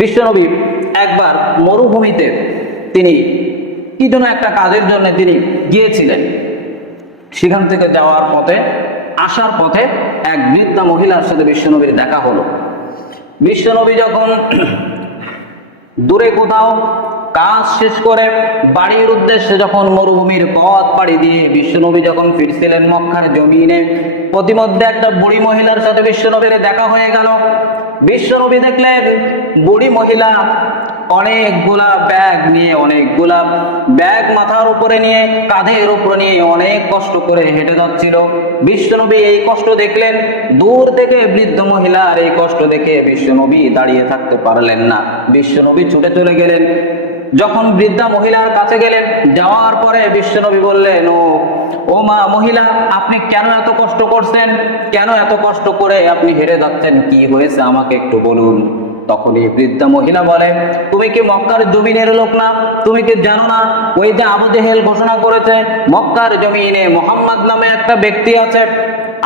বিশ্বনবী একবার মরুভূমিতে তিনি কি যেন একটা কাজের জন্য তিনি গিয়েছিলেন। সেখান থেকে যাওয়ার পথে আসার পথে এক বৃদ্ধা মহিলার সাথে বিশ্বনবীর দেখা হলো। বিশ্বনবী যখন দূরে কোথাও কাজ শেষ করে বাড়ির উদ্দেশ্যে যখন মরুভূমির পথ পাড়ি দিয়ে বিশ্বনবী যখন ফিরছিলেন মক্কার জমিনে, প্রতিমধ্যে একটা বুড়ি মহিলার সাথে বিশ্বনবীর দেখা হয়ে গেল। বিশ্বনবী দেখলেন বুড়ি মহিলা অনেকগুলা ব্যাগ মাথার উপরে নিয়ে, কাঁধের উপরে নিয়ে অনেক কষ্ট করে হেঁটে যাচ্ছিল। বিশ্বনবী এই কষ্ট দেখলেন, দূর থেকে বৃদ্ধ মহিলার এই কষ্ট দেখে বিশ্বনবী দাঁড়িয়ে থাকতে পারলেন না। বিশ্বনবী ছুটে চলে গেলেন। যখন বৃদ্ধা মহিলার কাছে গেলেন, যাওয়ার পরে বিশ্বনবী বললেন, ও মা মহিলা, আপনি কেন এত কষ্ট করছেন? কেন এত কষ্ট করে আপনি হেরে যাচ্ছেন? কি হয়েছে আমাকে একটু বলুন। তখনই বৃদ্ধা মহিলা বলে, তুমি কি মক্কার জমিনের লোক না? তুমি কি জানো না ওই যে আবু জেহেল ঘোষণা করেছে মক্কার জমিনে মুহাম্মদ নামে একটা ব্যক্তি আছে,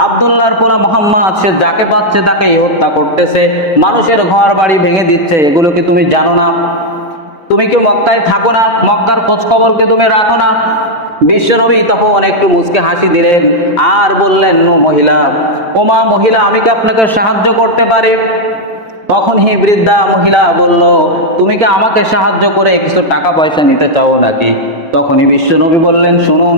আব্দুল্লাহর পোলা মুহাম্মদ, সে যাকে পাচ্ছে তাকে হত্যা করতেছে, মানুষের ঘর বাড়ি ভেঙে দিচ্ছে। এগুলো কি তুমি জানো না? তুমি কি মক্কায় থাকো না? মক্কার খোঁজ খবর কি তুমি রাখো না? বিশ্বনবী তখন একটু মুচকে হাসি দিলেন আর বললেন, ও মা মহিলা, আমি কি আপনাকে সাহায্য করতে পারি? তখন হি বৃদ্ধা মহিলা বলল, তুমি কি আমাকে সাহায্য করে কিছু টাকা পয়সা নিতে চাও নাকি? তখনই বিশ্বনবী বললেন, শুনুন,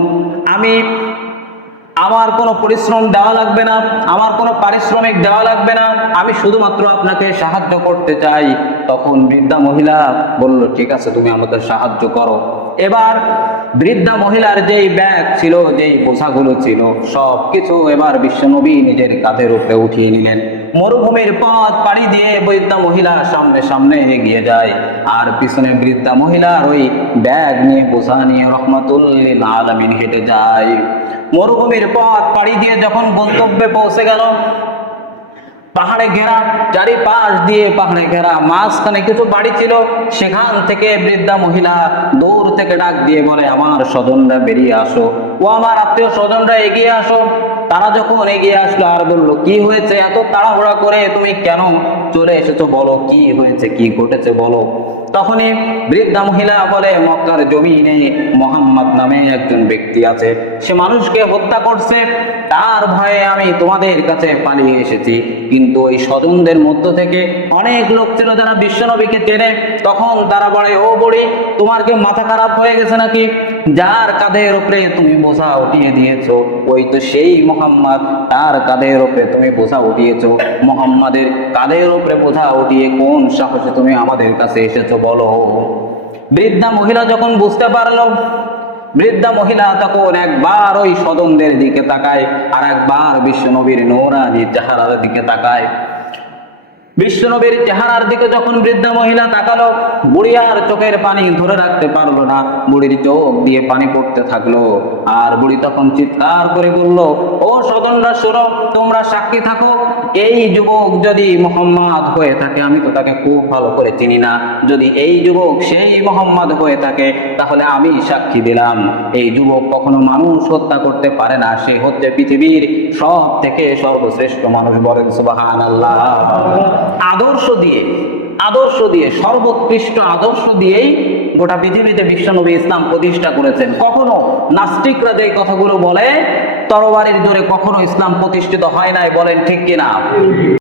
আমার কোনো পরিশ্রম দেওয়া লাগবে না, আমার কোনো পারিশ্রমিক দেওয়া লাগবে না, আমি শুধুমাত্র আপনাকে সাহায্য করতে চাই। তখন বৃদ্ধা মহিলা বলল, ঠিক আছে, তুমি আমাকে সাহায্য করো। এবার বৃদ্ধা মহিলার যেই ব্যাগ ছিল, যেই বোঝাগুলো ছিল, সব কিছু এবার বিশ্বনবী নিজের কাঁধের উপরে উঠিয়ে নিলেন। মরুভূমির পথ পাড়ি দিয়ে বৃদ্ধা মহিলা সামনে সামনে এগিয়ে যায়, আর পিছনে বৃদ্ধা মহিলার ওই ব্যাগ নিয়ে, বোঝা নিয়ে রহমাতুল লিল আলামিন হেঁটে যায়। মরুভূমির পথ পাড়ি দিয়ে যখন গন্তব্যে পৌঁছে গেল, পাহাড়ে ঘেরা, চারিপাশ দিয়ে পাহাড়ে ঘেরা, মাঝখানে কিছু বাড়ি ছিল। সেখান থেকে বৃদ্ধা মহিলা দূর থেকে ডাক দিয়ে বলে, আমার স্বজনরা বেরিয়ে আসো, ও আমার আত্মীয় স্বজনরা এগিয়ে আসো। তারা যখন এগিয়ে আসলো আর বললো, কি হয়েছে? এত তাড়াহুড়া করে তুমি কেন চলে এসেছো? বলো, কি হয়েছে, কি ঘটেছে বলো। তখনই বৃদ্ধা মহিলা বলে, মক্কার জমিনে মুহাম্মদ নামে একজন ব্যক্তি আছে, সে মানুষকে হত্যা করছে, তার ভয়ে আমি তোমাদের কাছে পালিয়ে এসেছি। কিন্তু ওই স্বজনদের মধ্য থেকে অনেক লোক ছিল যারা বিশ্বনবীকে চেনে। তখন তারা বলে, ও বুড়ি, তোমার কি মাথা খারাপ হয়ে গেছে নাকি? যার কাঁধের উপরে তুমি বোঝা উঠিয়ে দিয়েছো, ওই তো সেই মুহাম্মদ, তার কাঁধের উপরে তুমি বোঝা উঠিয়েছো। মুহাম্মাদের কাঁধের উপরে বোঝা উঠিয়ে কোন সাহসে তুমি আমাদের কাছে এসেছো বলো। বৃদ্ধা মহিলা যখন বুঝতে পারলো, বৃদ্ধা মহিলা তখন একবার ওই স্বজনদের দিকে তাকায়, আর একবার বিশ্বনবীর নূরানী চেহারার দিকে তাকায়। বিশ্বনবীর চেহারার দিকে যখন বৃদ্ধা মহিলা তাকালো, বুড়ি আর চোখের পানি ধরে রাখতে পারলো না, বুড়ির চোখ দিয়ে পানি পড়তে থাকলো। আর বুড়ি তখন চিৎকার করে বলল, ও স্বজনরা শোনো, তোমরা সাক্ষী থাকো, এই যুবক যদি মুহাম্মদ হয়ে থাকে, আমি তো তাকে খুব ভালো করে চিনি না, যদি এই যুবক সেই মুহাম্মদ হয়ে থাকে, তাহলে আমি সাক্ষী দিলাম, এই যুবক কখনো মানুষ হত্যা করতে পারে না, সে হচ্ছে পৃথিবীর সব থেকে সর্বশ্রেষ্ঠ মানুষ। বলেন সুবহানাল্লাহ। আদর্শ দিয়ে সর্বোৎকৃষ্ট আদর্শ দিয়েই গোটা পৃথিবীতে বিশ্বনবী ইসলাম প্রতিষ্ঠা করেছেন। কখনো নাস্তিকরা যে কথাগুলো বলে, তরবারির জোরে কখনো ইসলাম প্রতিষ্ঠিত হয় নাই। বলেন ঠিক কিনা?